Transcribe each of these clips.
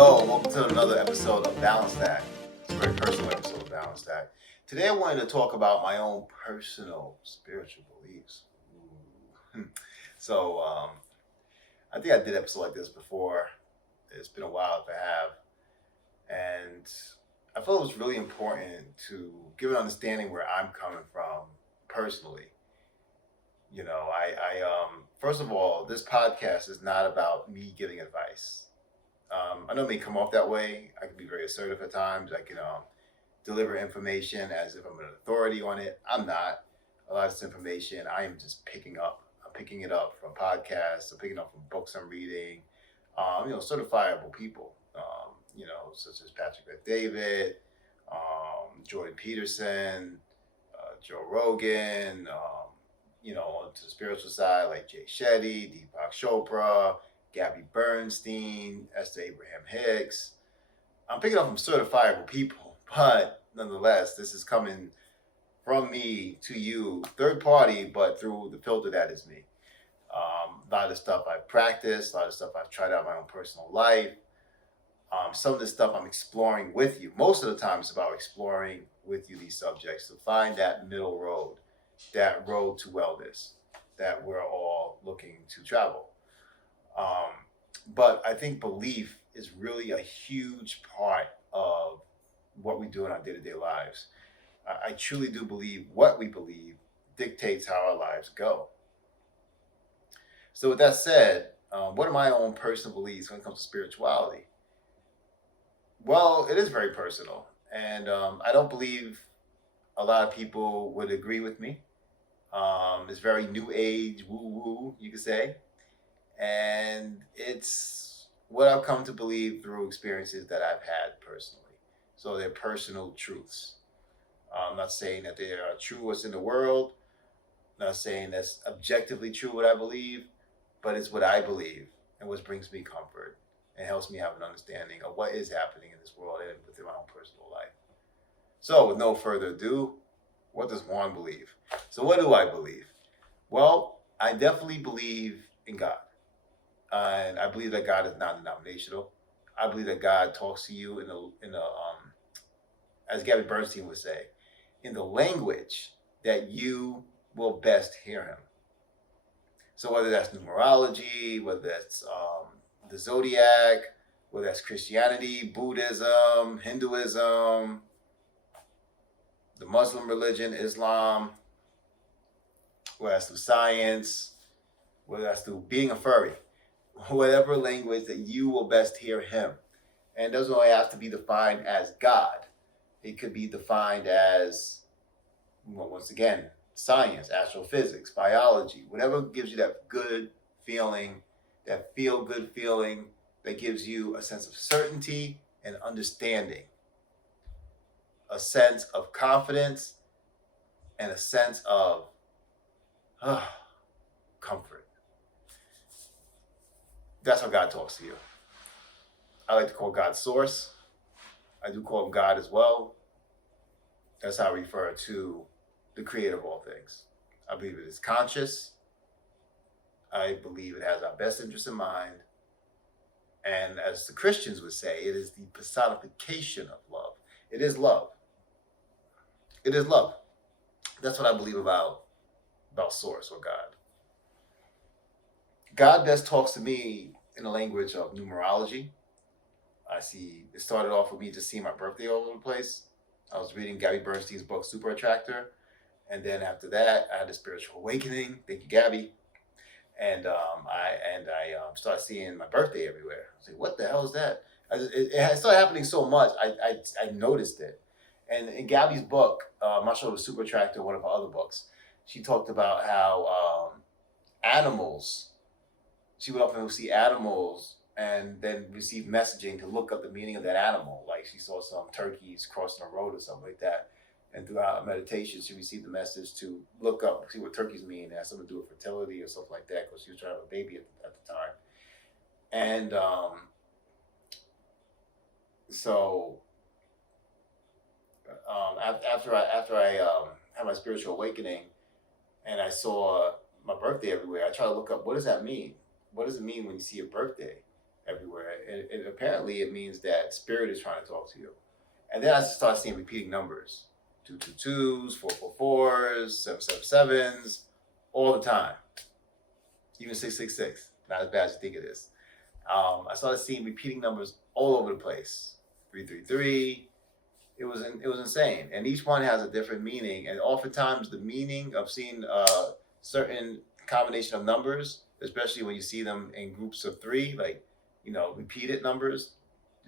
Hello, and welcome to another episode of Balance That. It's a very personal episode of Balance That. Today I wanted to talk about my own personal spiritual beliefs. Ooh. So, I think I did an episode like this before. It's been a while if I have. And I felt it was really important to give an understanding where I'm coming from personally. First of all, this podcast is not about me giving advice. I know it may come off that way. I can be very assertive at times. I can deliver information as if I'm an authority on it. I'm not. A lot of this information I am just picking up. I'm picking it up from podcasts. I'm picking it up from books I'm reading. Certifiable people. Such as Patrick Bet-David, Jordan Peterson, Joe Rogan. To the spiritual side like Jay Shetty, Deepak Chopra, Gabby Bernstein, Esther Abraham Hicks. I'm picking up from certifiable people, but nonetheless, this is coming from me to you, third party, but through the filter that is me. A lot of the stuff I've practiced, a lot of stuff I've tried out in my own personal life. Some of the stuff I'm exploring with you. Most of the time, it's about exploring with you these subjects to find that middle road, that road to wellness that we're all looking to travel. But I think belief is really a huge part of what we do in our day-to-day lives. I truly do believe what we believe dictates how our lives go. So with that said, what are my own personal beliefs when it comes to spirituality? Well, it is very personal. And I don't believe a lot of people would agree with me. It's very new age, woo-woo, you could say. And it's what I've come to believe through experiences that I've had personally. So they're personal truths. I'm not saying that they are true what's in the world. I'm not saying that's objectively true what I believe, but it's what I believe and what brings me comfort and helps me have an understanding of what is happening in this world and within my own personal life. So with no further ado, what does Juan believe? So what do I believe? Well, I definitely believe in God. And I believe that God is non-denominational. I believe that God talks to you as Gabby Bernstein would say, in the language that you will best hear him. So whether that's numerology, whether that's the zodiac, whether that's Christianity, Buddhism, Hinduism, the Muslim religion, Islam, whether that's through science, whether that's through being a furry, whatever language that you will best hear him. And it doesn't only have to be defined as God. It could be defined as, once again, science, astrophysics, biology, whatever gives you that good feeling, that feel-good feeling that gives you a sense of certainty and understanding, a sense of confidence, and a sense of comfort. That's how God talks to you. I like to call God Source. I do call him God as well. That's how I refer to the creator of all things. I believe it is conscious. I believe it has our best interest in mind. And as the Christians would say, it is the personification of love. It is love. It is love. That's what I believe about Source or God. God best talks to me in the language of numerology. It started off with me just seeing my birthday all over the place. I was reading Gabby Bernstein's book, Super Attractor. And then after that, I had a spiritual awakening. Thank you, Gabby. And I started seeing my birthday everywhere. I was like, what the hell is that? It started happening so much, I noticed it. And in Gabby's book, I'm not sure it was Super Attractor, one of her other books, she talked about how animals, she would often see animals and then receive messaging to look up the meaning of that animal. Like she saw some turkeys crossing a road or something like that. And throughout meditation, she received the message to look up, see what turkeys mean. It has something to do with fertility or something like that, because she was trying to have a baby at the time. And after I had my spiritual awakening, and I saw my birthday everywhere, I tried to look up, what does that mean? What does it mean when you see your birthday? everywhere. And apparently it means that spirit is trying to talk to you. And then I started seeing repeating numbers: 222s, 444s, 777s, all the time. Even 666. Not as bad as you think it is. I started seeing repeating numbers all over the place. 333. It was insane, and each one has a different meaning. And oftentimes, the meaning of seeing a certain combination of numbers, especially when you see them in groups of three, like repeated numbers,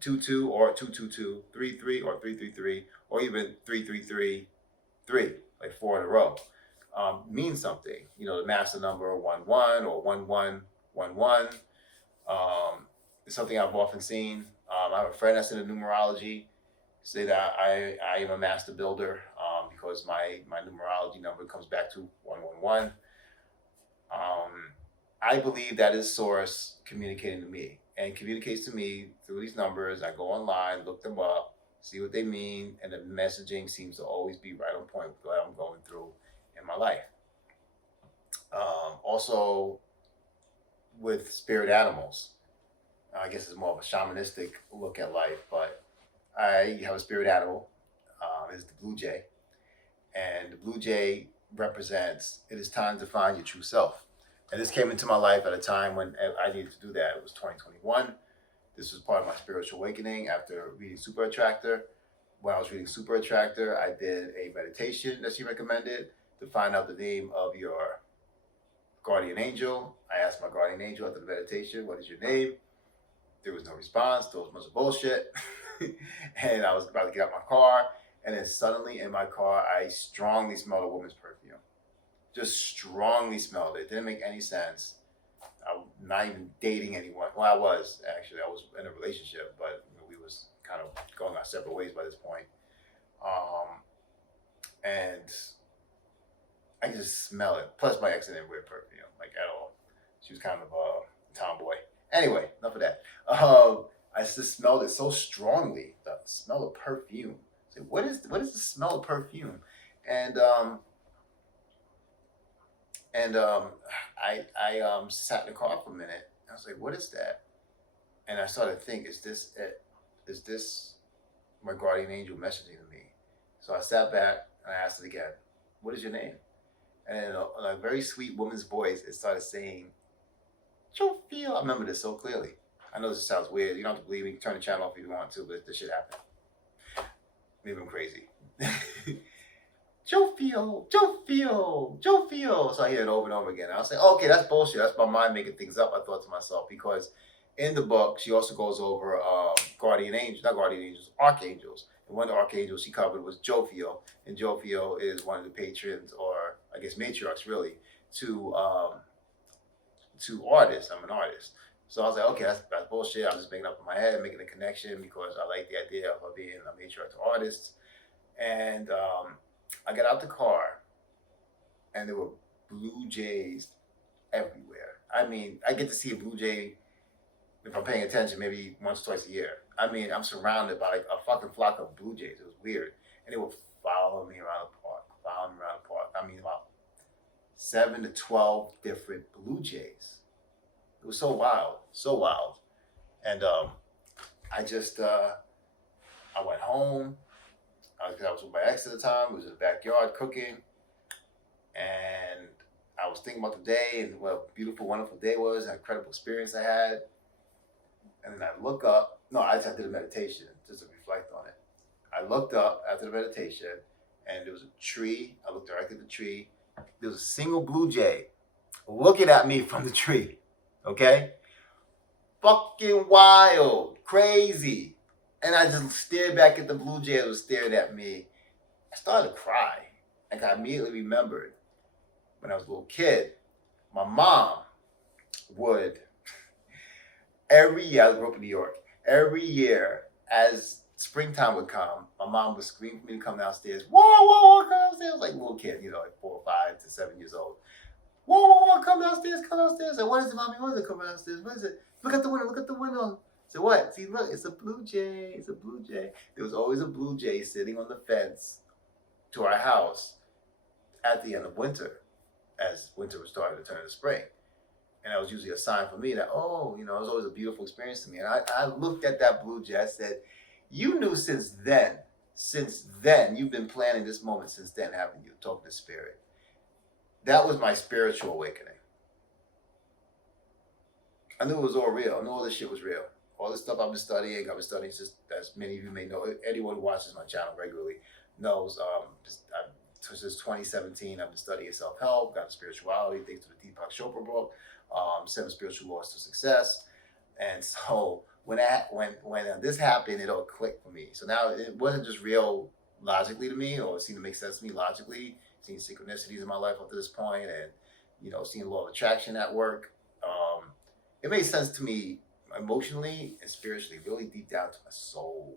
22 or 222, 33 or 333, or even 333, 3, like four in a row, means something. The master number 11 or 1111. It's something I've often seen. I have a friend that's into numerology. Say that I am a master builder, because my numerology number comes back to 111. I believe that is source communicating to me, and communicates to me through these numbers. I go online, look them up, see what they mean, and the messaging seems to always be right on point with what I'm going through in my life. Also, with spirit animals, I guess it's more of a shamanistic look at life, but I have a spirit animal. It's the blue jay, and the blue jay represents it is time to find your true self. And this came into my life at a time when I needed to do that. It was 2021. This was part of my spiritual awakening after reading Super Attractor. When I was reading Super Attractor, I did a meditation that she recommended to find out the name of your guardian angel. I asked my guardian angel after the meditation, "What is your name?" There was no response. There was a bunch of bullshit. And I was about to get out my car, and then suddenly in my car, I strongly smelled a woman's perfume. Just strongly smelled it. Didn't make any sense. I'm not even dating anyone. Well, I was actually. I was in a relationship, but we was kind of going our separate ways by this point. And I could just smell it. Plus, my ex didn't wear perfume like at all. She was kind of a tomboy. Anyway, enough of that. I just smelled it so strongly. The smell of perfume. I said, what is the smell of perfume? And I sat in the car for a minute. I was like, what is that? And I started to think, is this it? Is this my guardian angel messaging to me? So I sat back and I asked it again, what is your name? And in a very sweet woman's voice, it started saying, Jophiel. I remember this so clearly. I know this sounds weird. You don't have to believe me. Turn the channel off if you want to, but this shit happened. Maybe I'm crazy. Jophiel, Jophiel, Jophiel. So I hear it over and over again. I was like, okay, that's bullshit. That's my mind making things up, I thought to myself, because in the book, she also goes over guardian angels, not guardian angels, archangels. And one of the archangels she covered was Jophiel. And Jophiel is one of the patrons, or I guess matriarchs really, to artists. I'm an artist. So I was like, okay, that's bullshit. I'm just making up in my head, making a connection because I like the idea of her being a matriarch to artists. And I got out the car, and there were blue jays everywhere. I mean, I get to see a blue jay, if I'm paying attention, maybe once, twice a year. I mean, I'm surrounded by like a fucking flock of blue jays. It was weird. And they would follow me around the park, I mean, about 7 to 12 different blue jays. It was so wild, so wild. And I just, I went home. I was with my ex at the time. We was in the backyard cooking. And I was thinking about the day and what a beautiful, wonderful day was, an incredible experience I had. And then I look up. No, I just did a meditation just to reflect on it. I looked up after the meditation, and there was a tree. I looked directly at the tree. There was a single blue jay looking at me from the tree. Okay? Fucking wild. Crazy. And I just stared back at the blue jay that was staring at me. I started to cry. Like I immediately remembered when I was a little kid, my mom would, every year, I grew up in New York, every year as springtime would come, my mom would scream for me to come downstairs. Whoa, whoa, whoa, come downstairs. Like a little kid, like 4 or 5 to 7 years old. Whoa, whoa, whoa, come downstairs, come downstairs. I said, what is it, mommy? What is it? Come downstairs. What is it? Look at the window, look at the window. I said, what? See, look, it's a blue jay. It's a blue jay. There was always a blue jay sitting on the fence to our house at the end of winter, as winter was starting to turn into spring. And that was usually a sign for me that, oh, it was always a beautiful experience to me. And I looked at that blue jay. I said, you knew since then, you've been planning this moment since then, haven't you? Talking to spirit. That was my spiritual awakening. I knew it was all real. I knew all this shit was real. All this stuff I've been studying since, as many of you may know, anyone who watches my channel regularly knows, since 2017, I've been studying self-help, got spirituality, thanks to the Deepak Chopra book, 7 Spiritual Laws to Success. And so when this happened, it all clicked for me. So now it wasn't just real logically to me, or it seemed to make sense to me logically, seeing synchronicities in my life up to this point, and seeing the law of attraction at work. It made sense to me emotionally and spiritually, really deep down to my soul.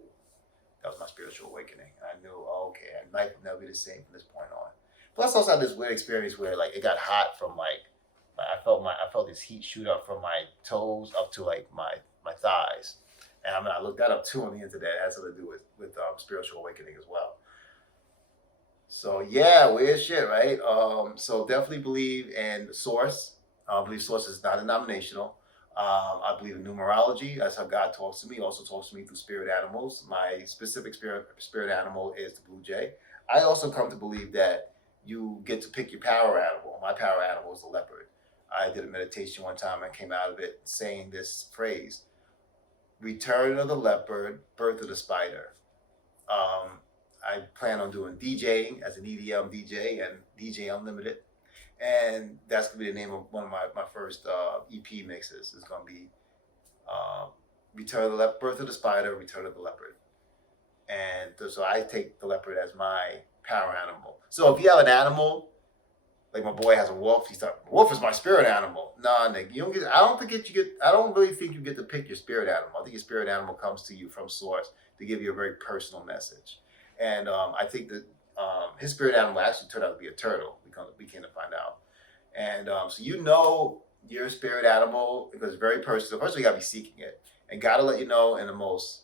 That was my spiritual awakening. I knew, okay, life will never be the same from this point on. Plus, I also had this weird experience where it got hot from I felt this heat shoot up from my toes up to my thighs, and I looked that up too on the internet. It has something to do with spiritual awakening as well. So yeah, weird shit, right? So definitely believe in Source. I believe Source is not denominational. I believe in numerology. That's how God talks to me. He also talks to me through spirit animals. My specific spirit animal is the blue jay. I also come to believe that you get to pick your power animal. My power animal is the leopard. I did a meditation one time and came out of it saying this phrase: return of the leopard, birth of the spider. I plan on doing DJing as an EDM DJ and DJ Unlimited. And that's going to be the name of one of my first EP mixes. It's going to be Birth of the Spider, Return of the Leopard. And so I take the leopard as my power animal. So if you have an animal, like my boy has a wolf, wolf is my spirit animal. Nah, Nick, you don't get. I don't really think you get to pick your spirit animal. I think your spirit animal comes to you from Source to give you a very personal message. And I think that his spirit animal actually turned out to be a turtle. We came to find out. And so your spirit animal, because it's very personal. First, you got to be seeking it. And God will let you know in the most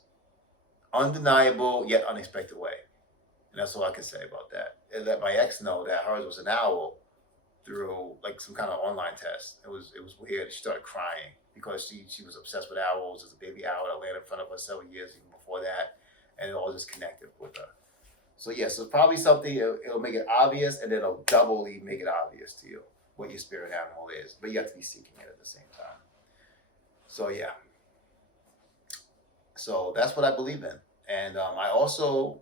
undeniable yet unexpected way. And that's all I can say about that. It let my ex know that hers was an owl through some kind of online test. It was weird. She started crying because she was obsessed with owls. There's a baby owl that landed in front of her several years even before that. And it all just connected with her. So yes, so probably something, it'll make it obvious, and then it'll doubly make it obvious to you what your spirit animal is. But you have to be seeking it at the same time. So yeah. So that's what I believe in. And I also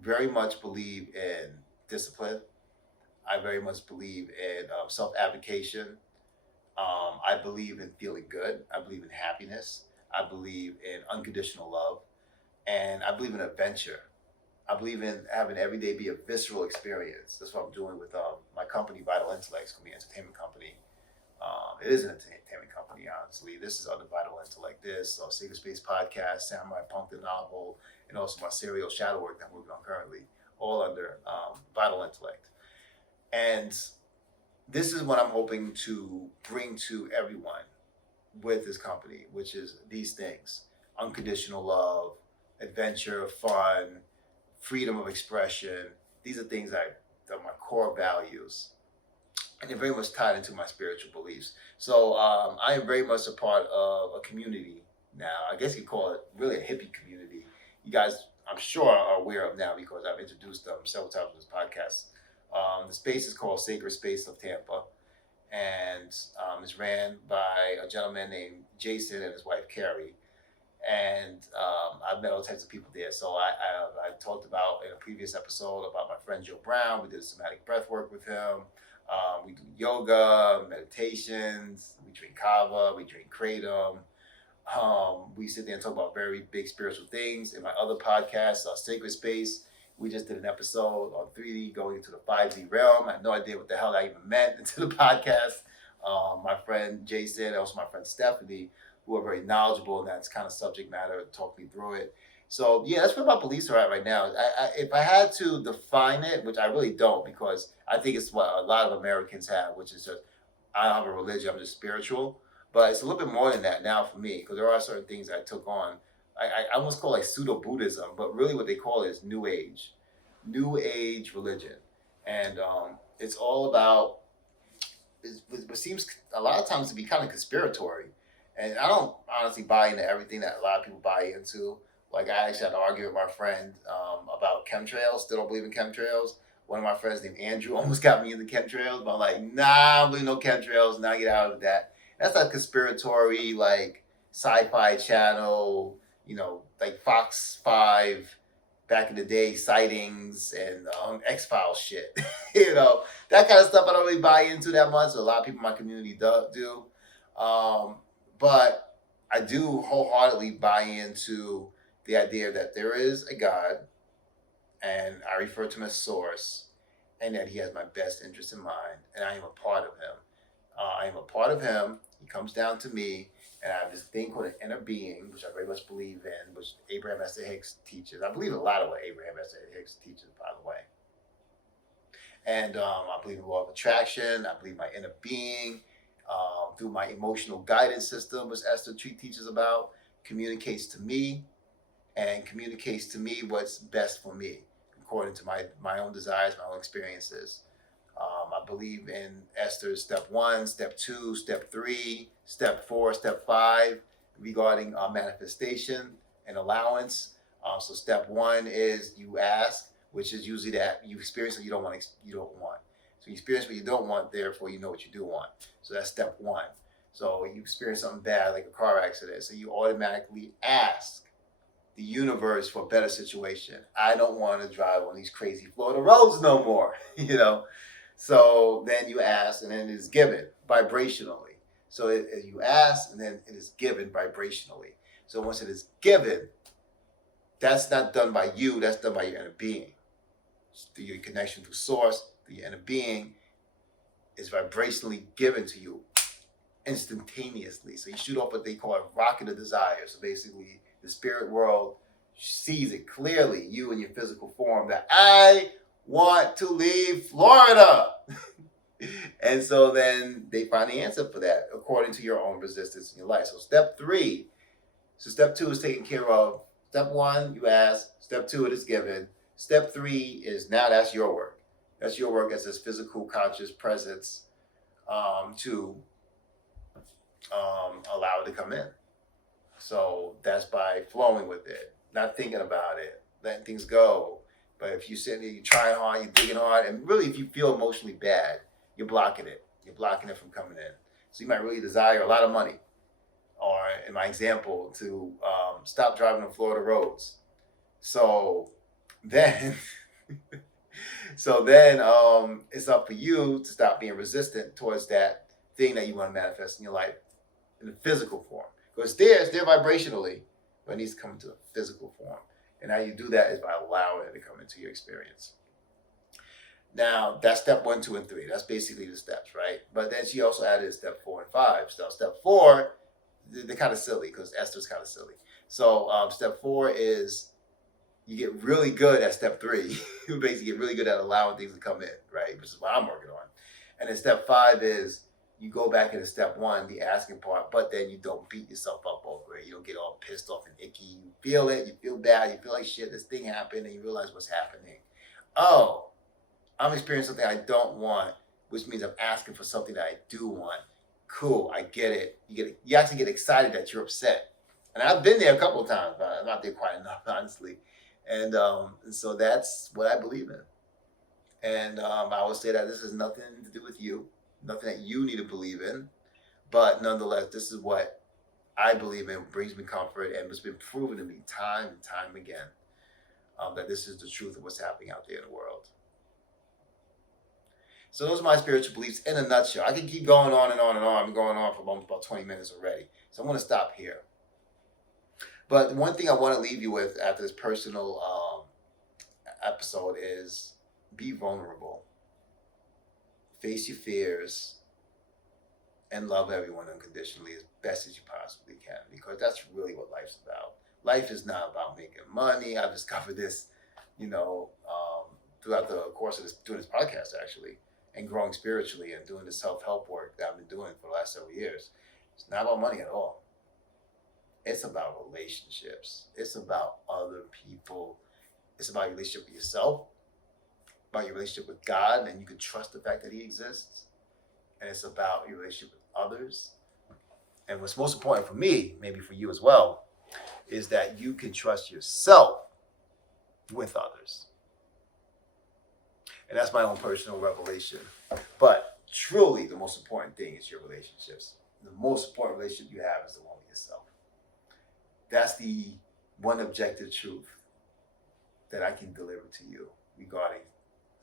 very much believe in discipline. I very much believe in self-abnegation. I believe in feeling good. I believe in happiness. I believe in unconditional love. And I believe in adventure. I believe in having every day be a visceral experience. That's what I'm doing with my company, Vital Intellect. It's going to be an entertainment company. It is an entertainment company, honestly. This is under Vital Intellect. This, Sacred Space Podcast, Samurai Punk the Novel, and also my serial shadow work that I'm working on currently, all under Vital Intellect. And this is what I'm hoping to bring to everyone with this company, which is these things: unconditional love, adventure, fun, freedom of expression. These are things that are my core values, and they're very much tied into my spiritual beliefs. So I am very much a part of a community now. I guess you could call it really a hippie community. You guys, I'm sure, are aware of now because I've introduced them several times on this podcast. The space is called Sacred Space of Tampa, and it's ran by a gentleman named Jason and his wife Carrie. And I've met all types of people there. So I talked about in a previous episode about my friend Joe Brown. We did somatic breath work with him. We do yoga, meditations. We drink kava. We drink kratom. We sit there and talk about very big spiritual things. In my other podcast, Sacred Space, we just did an episode on 3D going into the 5D realm. I had no idea what the hell that even meant into the podcast. My friend Jason, and also my friend Stephanie, who are very knowledgeable in that kind of subject matter, talk me through it. So yeah, that's where my beliefs are at right now. If I had to define it, which I really don't, because I think it's what a lot of Americans have, which is just, I don't have a religion, I'm just spiritual. But it's a little bit more than that now for me, because there are certain things I took on. I almost call it like pseudo-Buddhism, but really what they call it is New Age religion. And it's all about what seems a lot of times to be kind of conspiratory. And I don't honestly buy into everything that a lot of people buy into. Like I actually had an argument with my friend about chemtrails. Still don't believe in chemtrails. One of my friends named Andrew almost got me into chemtrails, but I'm like, nah, I don't believe no chemtrails. Now get out of that. That's like conspiratory, like sci-fi channel, like Fox 5 back in the day sightings and X-Files shit. That kind of stuff I don't really buy into that much. A lot of people in my community do. Um, but I do wholeheartedly buy into the idea that there is a God, and I refer to him as Source, and that he has my best interest in mind, and I am a part of him. I am a part of him. He comes down to me, and I have this thing called an inner being, which I very much believe in, which Abraham Esther Hicks teaches. I believe a lot of what Abraham Esther Hicks teaches, by the way. And I believe in law of attraction. I believe my inner being, through my emotional guidance system, which Esther teaches about, communicates to me and communicates to me what's best for me, according to my own desires, my own experiences. I believe in Esther's step 1, step 2, step 3, step 4, step 5 regarding manifestation and allowance. So step 1 is you ask, which is usually that you experience what you don't want. So you experience what you don't want, therefore you know what you do want. So that's step 1. So you experience something bad, like a car accident. So you automatically ask the universe for a better situation. I don't want to drive on these crazy Florida roads no more, So then you ask, and then it is given vibrationally. So you ask, and then it is given vibrationally. So once it is given, that's not done by you, that's done by your inner being. Through your connection to Source, through your inner being, is vibrationally given to you instantaneously. So you shoot off what they call a rocket of desire. So basically, the spirit world sees it clearly, you in your physical form, that I want to leave Florida. And so then they find the answer for that according to your own resistance in your life. So step 2 is taken care of. Step 1, you ask. Step 2, it is given. Step 3 is now that's your work. That's your work as this physical conscious presence to allow it to come in. So that's by flowing with it, not thinking about it, letting things go. But if you're sitting there, you're trying hard, you're digging hard, and really if you feel emotionally bad, you're blocking it. You're blocking it from coming in. So you might really desire a lot of money, or in my example, to stop driving on Florida roads. So then, it's up for you to stop being resistant towards that thing that you want to manifest in your life in the physical form. Because it's there vibrationally, but it needs to come into a physical form. And how you do that is by allowing it to come into your experience. Now, that's step 1, 2, and 3. That's basically the steps, right? But then she also added step 4 and 5. So step 4, they're kind of silly because Esther's kind of silly. So step 4 is you get really good at step 3. You basically get really good at allowing things to come in, right? Which is what I'm working on. And then step 5 is you go back into step 1, the asking part, but then you don't beat yourself up over it. You don't get all pissed off and icky. You feel it, you feel bad, you feel like shit, this thing happened, and you realize what's happening. Oh, I'm experiencing something I don't want, which means I'm asking for something that I do want. Cool, I get it. You actually get excited that you're upset. And I've been there a couple of times, but I'm not there quite enough, honestly. And so that's what I believe in. And I would say that this has nothing to do with you, nothing that you need to believe in. But nonetheless, this is what I believe in, brings me comfort, and it's been proven to me time and time again that this is the truth of what's happening out there in the world. So those are my spiritual beliefs in a nutshell. I can keep going on and on and on. I'm going on for almost about 20 minutes already. So I'm going to stop here. But one thing I want to leave you with after this personal episode is be vulnerable. Face your fears and love everyone unconditionally as best as you possibly can, because that's really what life's about. Life is not about making money. I've discovered this, throughout the course of doing this podcast, actually, and growing spiritually and doing the self-help work that I've been doing for the last several years. It's not about money at all. It's about relationships. It's about other people. It's about your relationship with yourself, about your relationship with God, and you can trust the fact that He exists. and it's about your relationship with others. And what's most important for me, maybe for you as well, is that you can trust yourself with others. And that's my own personal revelation. But truly, the most important thing is your relationships. The most important relationship you have is the one with yourself. That's the one objective truth that I can deliver to you regarding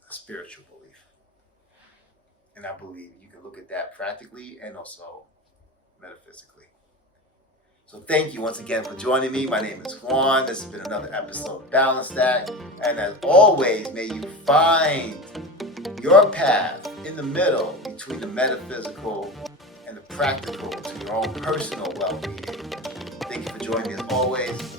a spiritual belief. And I believe you can look at that practically and also metaphysically. So thank you once again for joining me. My name is Juan. This has been another episode of Balance That. And as always, may you find your path in the middle between the metaphysical and the practical to your own personal well-being. Thank you for joining me as always.